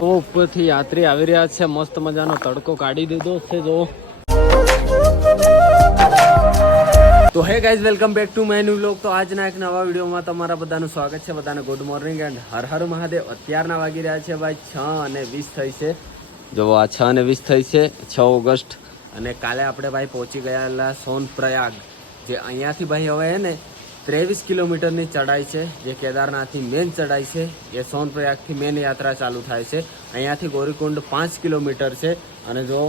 તો ઉપરથી યાત્રી આવી રહ્યા છે, મસ્ત મજાનો તડકો કાઢી દીધો છે જો. તો hey guys, welcome back to my new vlog. તો આજના એક નવા વિડીયોમાં તમારા બધાનું સ્વાગત છે. બધાને good morning and her Har Mahadev. અત્યારના વાગી રહ્યા છે ભાઈ 6:20 થઈ છે. જો આ 6:20 થઈ છે, 6 ઓગસ્ટ. અને કાલે આપણે ભાઈ પહોંચી ગયેલા સોનપ્રયાગ, જે અહીંયાથી ભાઈ હવે હે ને 23 કિલોમીટરની ચઢાઈ છે, જે કેદારનાથની મેન ચઢાઈ છે. એ સોનપ્રયાગથી મેન યાત્રા ચાલુ થાય છે. અહીંયાથી ગૌરીકુંડ 5 કિલોમીટર છે. અને જો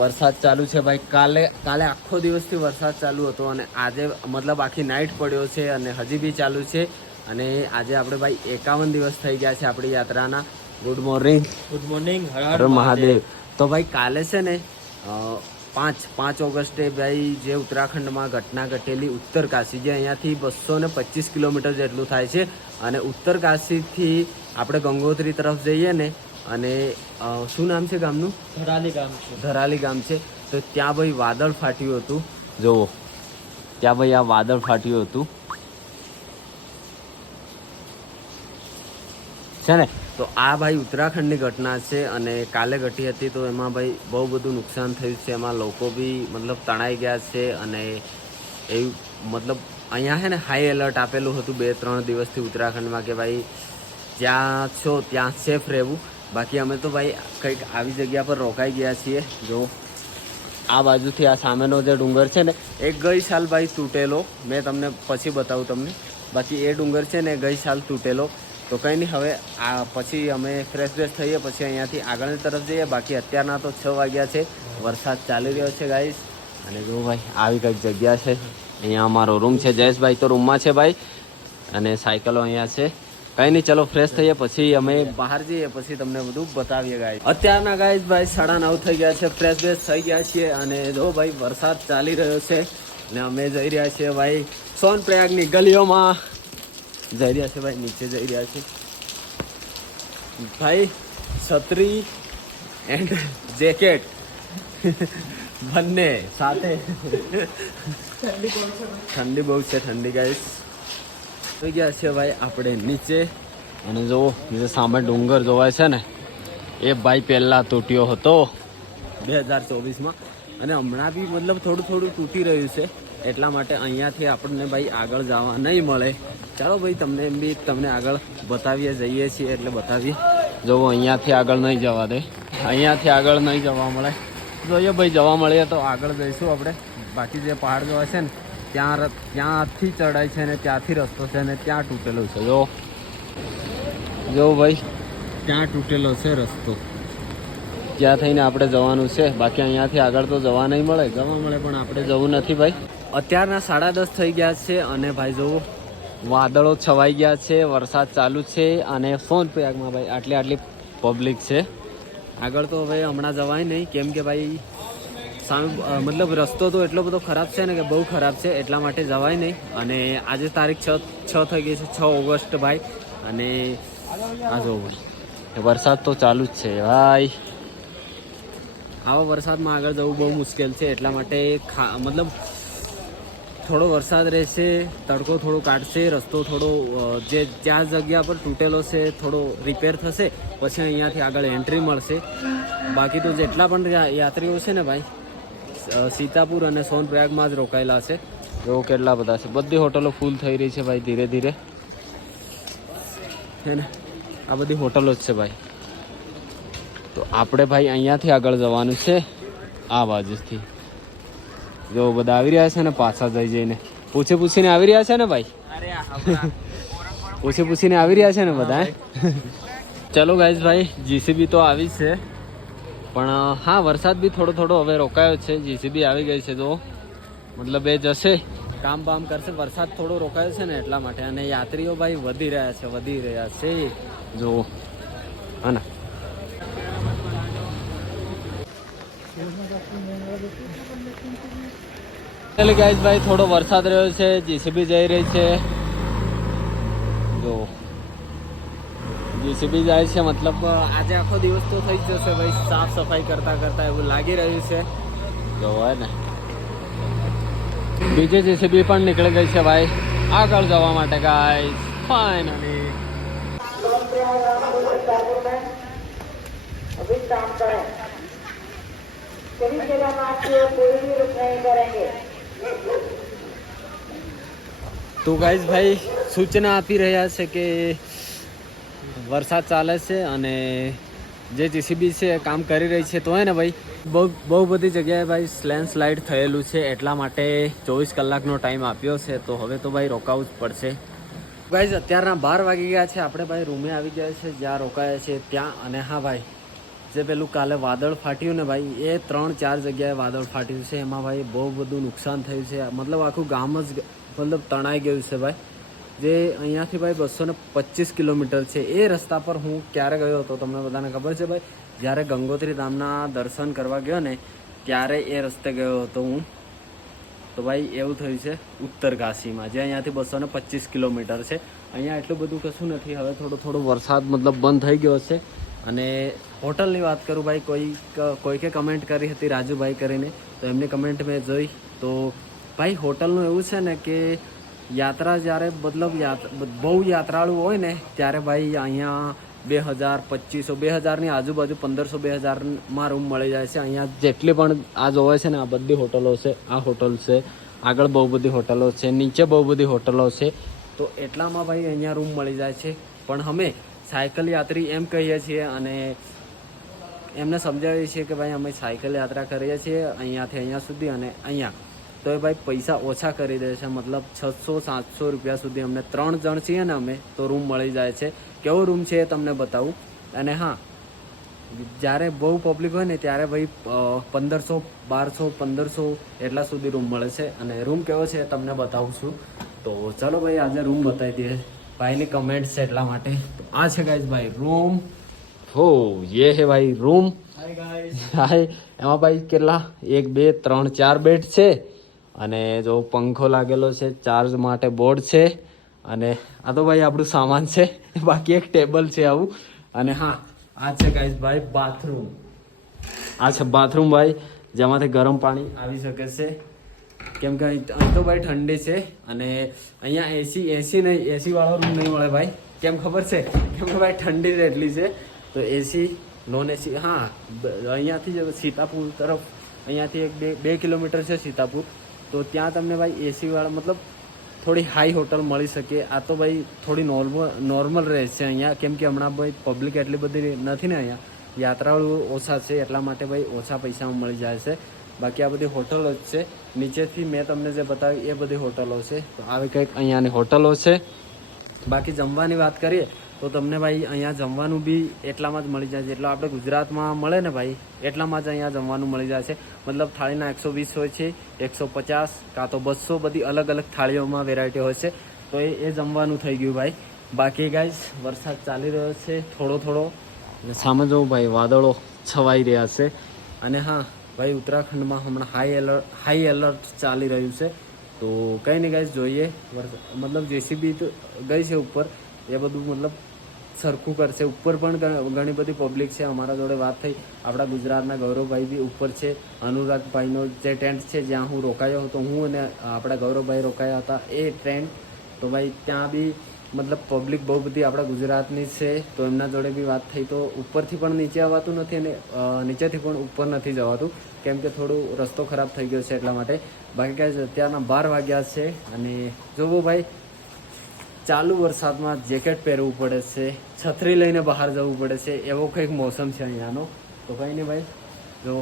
વરસાદ ચાલુ છે ભાઈ, કાલે આખો દિવસથી વરસાદ ચાલુ હતો અને આજે મતલબ આખી નાઇટ પડ્યો છે અને હજી બી ચાલુ છે. અને આજે આપણે ભાઈ 51 દિવસ થઈ ગયા છે આપણી યાત્રાના. Good morning. Good morning. Har Har Mahadev. તો ભાઈ કાલે છે ને 5 ઓગસ્ટે ભાઈ જે ઉત્તરાખંડમાં ઘટના ઘટેલી ઉત્તરકાશી, જે અહીંયાથી 225 કિલોમીટર જેટલું થાય છે. અને ઉત્તરકાશીથી આપણે ગંગોત્રી તરફ જઈએ ને, અને શું નામ છે ગામનું? ધરાલી ગામ છે. ધરાલી ગામ છે. તો ત્યાં ભાઈ વાદળ ફાટ્યું હતું. જુઓ ત્યાં ભાઈ આ વાદળ ફાટ્યું હતું છે ને. તો આ ભાઈ ઉત્તરાખંડની ઘટના છે અને કાલે ઘટી હતી. તો એમાં ભાઈ બહુ બધું નુકસાન થયું છે. એમાં લોકો બી મતલબ તણાઈ ગયા છે. અને એવું મતલબ અહીંયા છે ને હાઈ એલર્ટ આપેલું હતું 2-3 દિવસથી ઉત્તરાખંડમાં, કે ભાઈ જ્યાં છો ત્યાં સેફ રહેવું. બાકી અમે તો ભાઈ કંઈક આવી જગ્યા પર રોકાઈ ગયા છીએ. જો આ બાજુથી આ સામેનો જે ડુંગર છે ને, એ ગઈ સાલ ભાઈ તૂટેલો. મેં તમને પછી બતાવું તમને. બાકી એ ડુંગર છે ને ગઈ સાલ તૂટેલો. તો કંઈ નહીં, હવે આ પછી અમે ફ્રેશ થઈએ પછી અહીંયાથી આગળની તરફ જઈએ. બાકી અત્યારના તો 6 વાગ્યા છે, વરસાદ ચાલી રહ્યો છે ગાઈસ. અને જો ભાઈ આવી કંઈક જગ્યા છે. અહીંયા અમારો રૂમ છે. જયેશભાઈ તો રૂમમાં છે ભાઈ, અને સાયકલો અહીંયા છે. કંઈ નહીં, ચલો ફ્રેશ થઈએ પછી અમે બહાર જઈએ, પછી તમને બધું બતાવીએ ગાઈસ. અત્યારના ગાઈસ ભાઈ 9:30 થઈ ગયા છે, ફ્રેશ થઈ ગયા છીએ. અને જો ભાઈ વરસાદ ચાલી રહ્યો છે ને અમે જઈ રહ્યા છીએ ભાઈ સોનપ્રયાગની ગલીઓમાં. જઈ રહ્યા છે ભાઈ, નીચે જઈ રહ્યા છે ભાઈ. છત્રી એન્ડ જેકેટ બંને સાથે. ઠંડી બહુ છે, ઠંડી ગાઈસ. થઈ ગયા છે ભાઈ આપણે નીચે. અને જો જે સામે ડુંગર જોવાય છે ને, એ ભાઈ પહેલાં તૂટ્યો હતો 2024માં. અને હમણાં બી મતલબ થોડું તૂટી રહ્યું છે. એટલા માટે અહીંયાથી આપણને ભાઈ આગળ જવા નહીં મળે. ચાલો ભાઈ તમને આગળ બતાવીએ, જઈએ છીએ એટલે બતાવીએ. જો અહીંયાથી આગળ નહીં જવા દે, અહીંયાથી આગળ નહીં જવા મળે. જોઈએ ભાઈ, જવા મળીએ તો આગળ જઈશું આપણે. બાકી જે પહાડ જોવા છે ને, ત્યાંથી ચડાય છે ને ત્યાંથી રસ્તો છે ને ત્યાં તૂટેલો છે. જો ભાઈ ત્યાં તૂટેલો છે રસ્તો, ત્યાં થઈને આપણે જવાનું છે. બાકી અહીંયાથી આગળ તો જવા નહીં મળે. જવા મળે પણ આપણે જવું નથી ભાઈ. અત્યારના 10:30 થઈ ગયા છે અને ભાઈ જો વાદળો છવાઈ ગયા છે, વરસાદ ચાલુ છે. અને સોનપ્રયાગમાં ભાઈ આટલી પબ્લિક છે. આગળ તો હવે હમણાં જવાય નહીં, કેમ કે ભાઈ સામે મતલબ રસ્તો તો એટલો બધો ખરાબ છે ને, કે બહુ ખરાબ છે. એટલા માટે જવાય નહીં. અને આજે તારીખ 6 થઈ ગઈ છે, 6 ઓગસ્ટ ભાઈ. અને આ જો ભાઈ વરસાદ તો ચાલુ જ છે ભાઈ. આવા વરસાદમાં આગળ જવું બહુ મુશ્કેલ છે. એટલા માટે મતલબ થોડો વરસાદ રહેશે, તડકો થોડો કાઢશે, રસ્તો થોડો જ્યાં જગ્યા પર તૂટેલો છે થોડો રિપેર થશે, પછી અહીંયાથી આગળ એન્ટ્રી મળશે. બાકી તો જેટલા પણ યાત્રીઓ છે ને ભાઈ, સીતાપુર અને સોનપ્રયાગમાં જ રોકાયેલા છે. જો કેટલા બધા છે. બધી હોટલો ફૂલ થઈ રહી છે ભાઈ, ધીરે ધીરે છે ને. આ બધી હોટલો જ છે ભાઈ. તો આપણે ભાઈ અહીંયાથી આગળ જવાનું છે, આ બાજુથી. જો બધા આવી રહ્યા છે ને, પાછા જઈને પૂછીને આવી રહ્યા છે ને ભાઈ. પૂછીને આવી રહ્યા છે ને બધા. ચલો ગાઈઝ ભાઈ, જીસીબી તો આવી છે, પણ હા વરસાદ બી થોડો હવે રોકાયો છે. જીસીબી આવી ગઈ છે. તો મતલબ એ જશે, કામ બામ કરશે. વરસાદ થોડો રોકાયો છે ને એટલા માટે. અને યાત્રીઓ ભાઈ વધી રહ્યા છે જો હા ને. ગાઈઝ ભાઈ થોડો વરસાદ રહ્યો છે, જીસીબી જઈ રહી છે. જો જીસીબી જાય છે, મતલબ આજે આખો દિવસ તો થઈ જશે ભાઈ સાફ સફાઈ કરતા એવું લાગી રહ્યું છે. જો હોય ને બીજી જીસીબી પણ નીકળી ગઈ છે ભાઈ આગળ જવા માટે ગાઈઝ. ફાઇનલી अभी काम करें सभी जगह में आपको कोई भी रुक नहीं करेंगे। તો ગાઈઝ ભાઈ સૂચના આપી રહ્યા છે કે વરસાદ ચાલે છે અને જે જીસીબી છે એ કામ કરી રહી છે. તો હે ને ભાઈ બહુ બધી જગ્યાએ ભાઈ લેન્ડસ્લાઇડ થયેલું છે, એટલા માટે 24 કલાકનો ટાઈમ આપ્યો છે. તો હવે તો ભાઈ રોકાવું જ પડશે. ગાઈઝ અત્યારના 12 વાગી ગયા છે. આપણે ભાઈ રૂમે આવી ગયા છે જ્યાં રોકાયા છે ત્યાં. અને હા ભાઈ જે પેલું કાલે વાદળ ફાટ્યું ને ભાઈ, એ 3-4 જગ્યાએ વાદળ ફાટ્યું છે. એમાં ભાઈ બહુ બધું નુકસાન થયું છે. મતલબ આખું ગામ જ મતલબ તણાઈ ગયું છે ભાઈ. જે અહીંયાથી ભાઈ 225 કિલોમીટર છે. એ રસ્તા પર હું ક્યારે ગયો હતો તમને બધાને ખબર છે ભાઈ? જ્યારે ગંગોત્રી ધામના દર્શન કરવા ગયો ને ત્યારે એ રસ્તે ગયો હતો હું. તો ભાઈ એવું થયું છે ઉત્તરકાશીમાં, જે અહીંયાથી 225 કિલોમીટર છે. અહીંયા એટલું બધું કશું નથી. હવે થોડો વરસાદ મતલબ બંધ થઈ ગયો છે. અને હોટલની વાત કરું ભાઈ, કોઈકે કમેન્ટ કરી હતી રાજુભાઈ કરીને, તો એમની કમેન્ટ મેં જોઈ. તો ભાઈ હોટલનું એવું છે ને કે યાત્રા જ્યારે મતલબ બહુ યાત્રાળુ હોય ને ત્યારે ભાઈ અહીંયા 2000-2500-2000ની આજુબાજુ 1500-2000માં રૂમ મળી જાય છે. અહીંયા જેટલી પણ આ જોવે છે ને આ બધી હોટલો છે. આ હોટલ છે, આગળ બહુ બધી હોટલો છે, નીચે બહુ બધી હોટલો છે. તો એટલામાં ભાઈ અહીંયા રૂમ મળી જાય છે. પણ અમે સાયકલ યાત્રી એમ કહીએ છીએ અને એમને સમજાવીએ છીએ કે ભાઈ અમે સાયકલ યાત્રા કરીએ છીએ અહીંયાથી અહીંયા સુધી અને અહીંયા. તો એ ભાઈ પૈસા ઓછા કરી દે છે, મતલબ 600-700 રૂપિયા સુધી અમને 3 જણ છીએ ને અમે તો રૂમ મળી જાય છે. કેવો રૂમ છે એ તમને બતાવું. અને હા, જ્યારે બહુ પબ્લિક હોય ને ત્યારે ભાઈ 1500, 1200, 1500 એટલા સુધી રૂમ મળે છે. અને રૂમ કેવો છે એ તમને બતાવું છું. તો ચલો ભાઈ આજે રૂમ બતાવી દઈએ. ભાઈની કમેન્ટ છે એટલા માટે. તો આ છે ગાઈઝ ભાઈ રૂમ. હો યે હે ભાઈ રૂમ. Hi guys. હાય. એમાં ભાઈ કેટલા 1 2 3 4 બેડ છે. અને જો પંખો લાગેલો છે, ચાર્જ માટે બોર્ડ છે. અને આ તો ભાઈ આપણું સામાન છે. બાકી એક ટેબલ છે આવું. અને હા, આ છે ગાઈઝ ભાઈ બાથરૂમ. આ છે બાથરૂમ ભાઈ, જેમાંથી ગરમ પાણી આવી શકે છે. કેમ કે અહીં તો ભાઈ ઠંડી છે. અને અહીંયા એસી નહીં, એસી વાળો રૂમ નહીં મળે ભાઈ. કેમ ખબર છે? કેમ કે ભાઈ ઠંડી જ એટલી છે. તો એસી નોન એસી. હા, અહીંયાથી જ સીતાપુર તરફ અહીંયાથી 2 કિલોમીટર છે સીતાપુર. તો ત્યાં તમને ભાઈ એસી વાળા મતલબ થોડી હાઈ હોટલ મળી શકે. આ તો ભાઈ થોડી નોર્મલ રહે છે અહીંયા. કેમ કે હમણાં ભાઈ પબ્લિક એટલી બધી નથી ને અહીંયા, યાત્રાળુઓ ઓછા છે એટલા માટે ભાઈ ઓછા પૈસામાં મળી જાય છે. બાકી આ બધી હોટલો જ છે. નીચેથી મેં તમને જે બતાવી એ બધી હોટલો છે. તો આવી કંઈક અહીંયાની હોટલો છે. બાકી જમવાની વાત કરીએ તો તમને ભાઈ અહીંયા જમવાનું બી એટલામાં જ મળી જાય છે. જેટલો આપણે ગુજરાતમાં મળે ને ભાઈ એટલામાં જ અહીંયા જમવાનું મળી જાય છે. મતલબ થાળીના 120 હોય છે, 150 કાં તો 200, બધી અલગ અલગ થાળીઓમાં વેરાયટી હોય છે. તો એ જમવાનું થઈ ગયું ભાઈ. બાકી ગાઈઝ વરસાદ ચાલી રહ્યો છે થોડો. અને સામે જો ભાઈ વાદળો છવાઈ રહ્યા છે. અને હા ભાઈ ઉત્તરાખંડમાં હમણાં હાઈ એલર્ટ ચાલી રહ્યું છે. તો કંઈ નહીં ગાઈઝ જોઈએ. મતલબ જેસીબી તો ગઈ છે ઉપર, એ બધું મતલબ સરખું કરશે. ઉપર પણ ઘણી બધી પબ્લિક છે. અમારા જોડે વાત થઈ, આપણા ગુજરાતના ગૌરવભાઈ બી ઉપર છે. અનુરાગભાઈનો જે ટેન્ટ છે જ્યાં હું રોકાયો હતો, હું અને આપણા ગૌરવભાઈ રોકાયા હતા એ ટેન્ટ. તો ભાઈ ત્યાં બી મતલબ પબ્લિક બહુ બધી આપણા ગુજરાતની છે. તો એમના જોડે બી વાત થઈ. તો ઉપરથી પણ નીચે આવવાતું નથી અને નીચેથી પણ ઉપર નથી જવાતું, કેમ કે થોડું રસ્તો ખરાબ થઈ ગયો છે એટલા માટે. બાકી કાંઈ અત્યારના 12 વાગ્યા છે. અને જોવો ભાઈ ચાલુ વરસાદમાં જેકેટ પહેરવું પડે છે, છત્રી લઈને બહાર જવું પડે છે, એવો કંઈક મોસમ છે અહીંયાનો. તો કંઈ નહીં ભાઈ, જો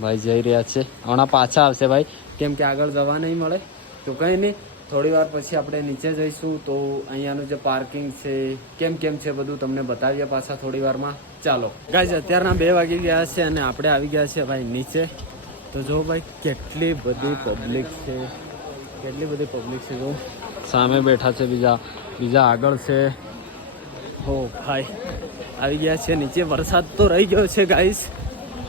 ભાઈ જઈ રહ્યા છે. હમણાં પાછા આવશે ભાઈ, કેમ કે આગળ જવા નહીં મળે. તો કંઈ નહીં, થોડી વાર પછી આપણે નીચે જઈશું. તો અહીંયાનું જે પાર્કિંગ છે કેમ છે બધું તમને બતાવીએ પાછા થોડી વારમાં. ચાલો ગાઈઝ અત્યારના 2 વાગી ગયા છે અને આપણે આવી ગયા છે ભાઈ નીચે. તો જો ભાઈ કેટલી બધી પબ્લિક છે, જો સામે બેઠા છે, બીજા આગળ છે. હો ભાઈ આવી ગયા છે નીચે. વરસાદ તો રહી ગયો છે ગાઈઝ.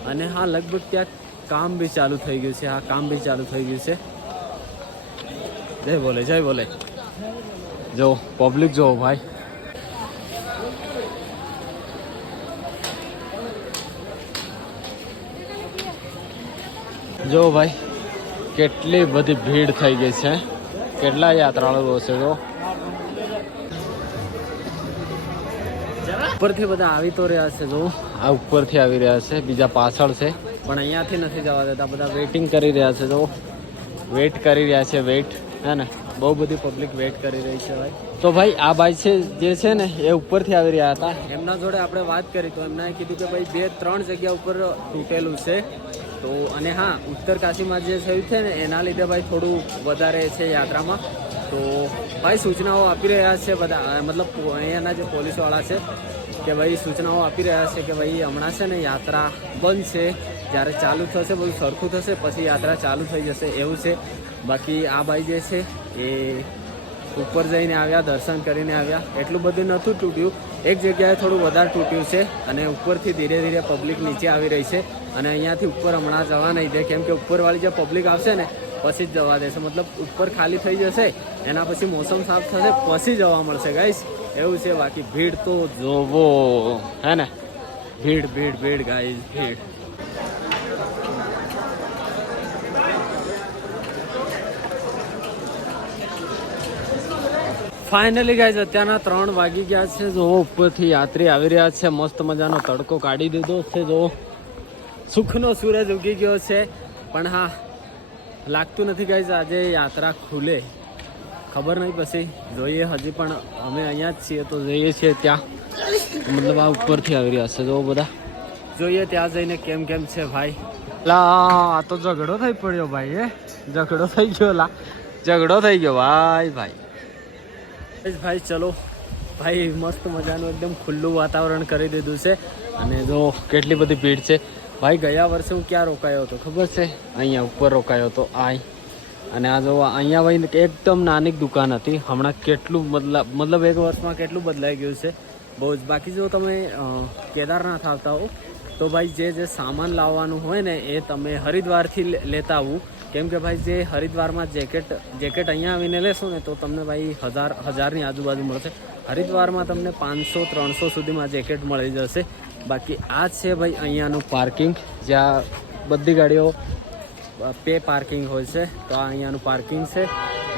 અને હા લગભગ ત્યાં કામ બી ચાલુ થઈ ગયું છે. જય બોલે. જો પબ્લિક જો ભાઈ, જો ભાઈ કેટલી બધી ભીડ થઈ ગઈ છે. કેટલા યાત્રાળુઓ છે જો. ઉપરથી બધા આવી તો રહ્યા છે, જો આ ઉપરથી આવી રહ્યા છે, બીજા પાછળ છે, પણ અહીંયાથી નથી જવા દેતા. બધા વેઇટિંગ કરી રહ્યા છે, જો વેઇટ કરી રહ્યા છે, વેઇટ હે ને, બહુ બધી પબ્લિક વેઇટ કરી રહી છે ભાઈ. તો ભાઈ આ ભાઈ છે જે છે ને એ ઉપરથી આવી રહ્યા હતા. એમના જોડે આપણે વાત કરી તો એમણે કીધું કે ભાઈ 2-3 જગ્યા ઉપર તૂટેલું છે. તો અને હા, ઉત્તર કાશીમાં જે થયું છે ને એના લીધે ભાઈ થોડું વધારે છે યાત્રામાં. તો ભાઈ સૂચનાઓ આપી રહ્યા છે બધા, મતલબ અહીંયાના જે પોલીસવાળા છે કે ભાઈ સૂચનાઓ આપી રહ્યા છે કે ભાઈ હમણાં છે ને યાત્રા બંધ છે, જ્યારે ચાલુ થશે બધું સરખું થશે પછી યાત્રા ચાલુ થઈ જશે એવું છે. બાકી આ ભાઈ જે છે એ ઉપર જઈને આવ્યા, દર્શન કરીને આવ્યા. એટલું બધું નહોતું તૂટ્યું, એક જગ્યાએ થોડું વધારે તૂટ્યું છે અને ઉપરથી ધીરે ધીરે પબ્લિક નીચે આવી રહી છે. અને અહીંયાથી ઉપર હમણાં જવા નહીં દે, કેમ કે ઉપરવાળી જે પબ્લિક આવશે ને પછી જ જવા દેશે. મતલબ ઉપર ખાલી થઈ જશે, એના પછી મોસમ સાફ થશે પછી જવા મળશે ગાઈસ, એવું છે. બાકી ભીડ તો જોવો હે ને, ભીડ ભીડ ભીડ ગાઈસ, ભીડ. ફાઇનલી ગાઈઝ અત્યારના 3 વાગી ગયા છે. જો ઉપરથી યાત્રી આવી રહ્યા છે, મસ્ત મજાનો તડકો કાઢી દીધો છે, જો સુખનો સૂરજ ઉગી ગયો છે. પણ હા, લાગતું નથી ગાઈઝ આજે યાત્રા ખુલે, ખબર નહીં, પછી જોઈએ. હજી પણ અમે અહીંયા જ છીએ તો જઈએ છીએ ત્યાં, મતલબ આ ઉપરથી આવી રહ્યા છે, જો બધા જોઈએ ત્યાં જઈને કેમ કેમ છે ભાઈ. લા તો ઝઘડો થઈ પડ્યો ભાઈ, ઝઘડો થઈ ગયો, ઝઘડો થઈ ગયો ભાઈ. ભાઈ ચલો ભાઈ, મસ્ત મજાનું એકદમ ખુલ્લું વાતાવરણ કરી દીધું છે. અને જો કેટલી બધી ભીડ છે ભાઈ. ગયા વર્ષે હું ક્યાં રોકાયો હતો ખબર છે? અહીંયા ઉપર રોકાયો હતો અને આ જો અહીંયા ભાઈ એકદમ નાની દુકાન હતી. હમણાં કેટલું મતલબ 1 વર્ષમાં કેટલું બદલાઈ ગયું છે, બહુ જ. બાકી જો તમે કેદારનાથ આવતા હો તો ભાઈ જે સામાન લાવવાનું હોય ને એ તમે હરિદ્વારથી લેતા આવું, કેમ કે ભાઈ જે હરિદ્વારમાં જેકેટ અહીંયા આવીને લેશો ને તો તમને ભાઈ 1000ની આજુબાજુ મળશે. હરિદ્વારમાં તમને 500-300 સુધીમાં જેકેટ મળી જશે. બાકી આ છે ભાઈ અહીંયાનું પાર્કિંગ, જ્યાં બધી ગાડીઓ પે પાર્કિંગ હોય છે. તો આ અહીંયાનું પાર્કિંગ છે.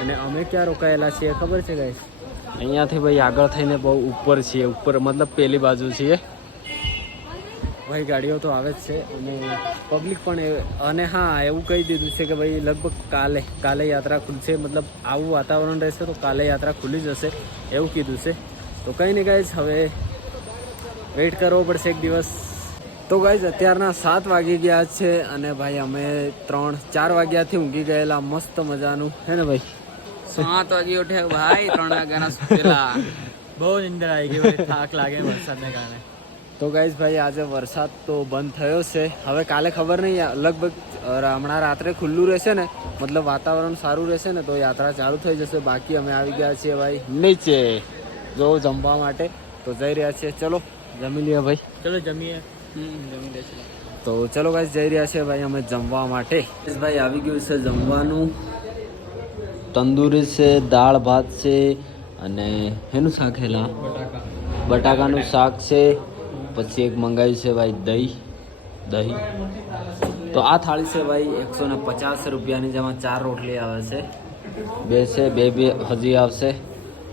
અને અમે ક્યાં રોકાયેલા છીએ ખબર છે ગાઈસ? અહીંયાથી ભાઈ આગળ થઈને બહુ ઉપર છીએ, ઉપર મતલબ પેલી બાજુ છીએ ભાઈ. ગાડીઓ તો આવે જ છે અને પબ્લિક પણ. અને હા, એવું કહી દીધું છે કે ભાઈ લગભગ કાલે યાત્રા ખુલશે, મતલબ આવું વાતાવરણ રહેશે તો કાલે યાત્રા ખુલી જશે એવું કીધું છે. તો કંઈ નહીં ગાઈઝ, હવે વેઇટ કરવો પડશે એક દિવસ. તો ગાઈઝ અત્યારના 7 વાગી ગયા છે અને ભાઈ અમે 3-4 વાગ્યાથી ઊંઘી ગયેલા, મસ્ત મજાનું હે ને ભાઈ. 7 વાગે ઉઠ્યા ભાઈ, 3 વાગ્યાના સુતેલા. બહુ નિંદર આવી ગઈ ભાઈ, થાક લાગે વરસાદને કારણે. તો ગાઈઝ ભાઈ આજે વરસાદ તો બંધ થયો છે. હવે કાલે ખબર નહીં, લગભગ હમણાં રાત્રે ખુલ્લું રહેશે ને, મતલબ વાતાવરણ સારું રહેશે ને તો યાત્રા ચાલુ થઈ જશે. બાકી અમે આવી ગયા છીએ ભાઈ નીચે જો જમવા માટે, તો જઈ રહ્યા છીએ. ચલો જમી લઈએ ભાઈ. ચલો જમીએ. જમી લઈશું. તો ચલો ગાઈઝ જઈ રહ્યા છે ભાઈ અમે જમવા માટે. ભાઈ આવી ગયું છે જમવાનું. તંદૂરી છે, દાળ ભાત છે અને એનું શાક હેલા બટાકાનું શાક છે. પછી એક મંગાવ્યું છે ભાઈ દહીં. તો આ થાળી છે ભાઈ 150 રૂપિયાની, જેમાં 4 રોટલી આવે છે. 2 છે, 2 હજી આવશે.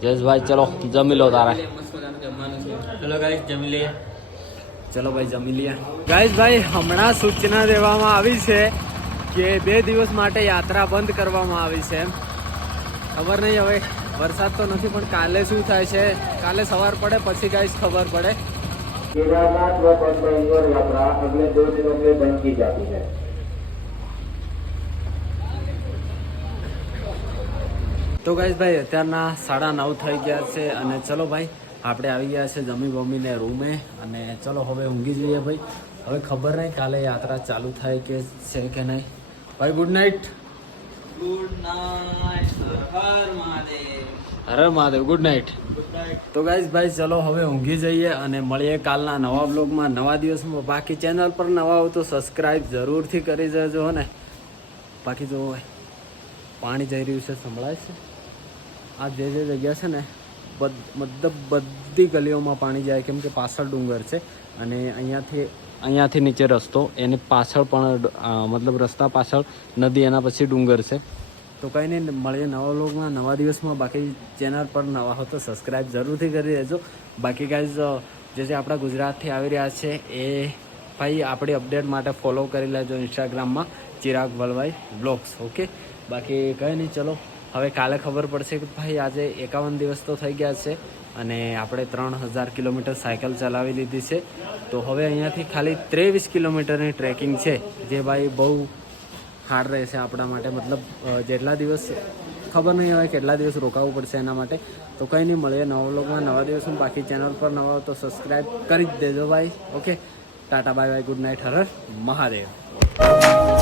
જયેશભાઈ ચલો જમી લો તારે. ચલો ગાઈસ જમી લઈએ. ચલો ભાઈ જમી લઈએ. ગાઈસ ભાઈ હમણાં સૂચના દેવામાં આવી છે કે 2 દિવસ માટે યાત્રા બંધ કરવામાં આવી છે. એમ ખબર નહીં, હવે વરસાદ તો નથી પણ કાલે શું થાય છે, કાલે સવાર પડે પછી ગાઈસ ખબર પડે. केदारनाथ व पद्मेश्वर यात्रा अगले 2 दिनों में बंद की जाती है। તો ગાઈસ ભાઈ અત્યારના 9:30 થઈ ગયા છે અને ચલો ભાઈ આપણે આવી ગયા છે જમી બમીને રૂમે. અને ચલો હવે ઊંઘી જઈએ ભાઈ. હવે ખબર નહીં કાલે યાત્રા ચાલુ થાય કે છે કે નહીં. ભાઈ good night. Good night. Har Mahadev. Har Mahadev. Good night. તો ગાઈસ ભાઈ ચલો હવે ઊંઘી જઈએ અને મળીએ કાલના નવા બ્લોગમાં, નવા દિવસમાં. બાકી ચેનલ પર નવા હો તો સબસ્ક્રાઈબ જરૂરથી કરી દેજો ને. બાકી જો પાણી જઈ રહ્યું છે, સંભળાય છે? આ જે જગ્યા છે ને મતલબ બધી ગલીઓમાં પાણી જાય, કેમ કે પાછળ ડુંગર છે અને અહીંયાથી નીચે રસ્તો, એની પાછળ પણ મતલબ રસ્તા પાછળ નદી, એના પછી ડુંગર છે. તો કંઈ નહીં, મળીએ નવા વ્લોગમાં, નવા દિવસમાં. બાકી ચેનલ પર નવા હો તો સબસ્ક્રાઈબ જરૂરથી કરી દેજો. બાકી ગાઈઝ જે આપણા ગુજરાતથી આવી રહ્યા છે એ ભાઈ આપણી અપડેટ માટે ફોલો કરી લેજો ઇન્સ્ટાગ્રામમાં ચિરાગ વલવાઈ બ્લોગ્સ. ઓકે, બાકી કંઈ નહીં, ચલો હવે કાલે ખબર પડશે કે ભાઈ આજે 51 દિવસ તો થઈ ગયા છે અને આપણે 3000 કિલોમીટર સાયકલ ચલાવી લીધી છે. તો હવે અહીંયાથી ખાલી 23 કિલોમીટરની ટ્રેકિંગ છે, જે ભાઈ બહુ હાર્ડ રહેશે આપણા માટે. મતલબ જેટલા દિવસ ખબર નહીં હવે કેટલા દિવસ રોકાવું પડશે એના માટે. તો કંઈ નહીં, મળીએ નવા વ્લોગમાં નવા દિવસમાં. બાકી ચેનલ પર નવા હો તો સબસ્ક્રાઈબ કરી જ દેજો ભાઈ. Okay, tata bye bye, good night, Har Har Mahadev.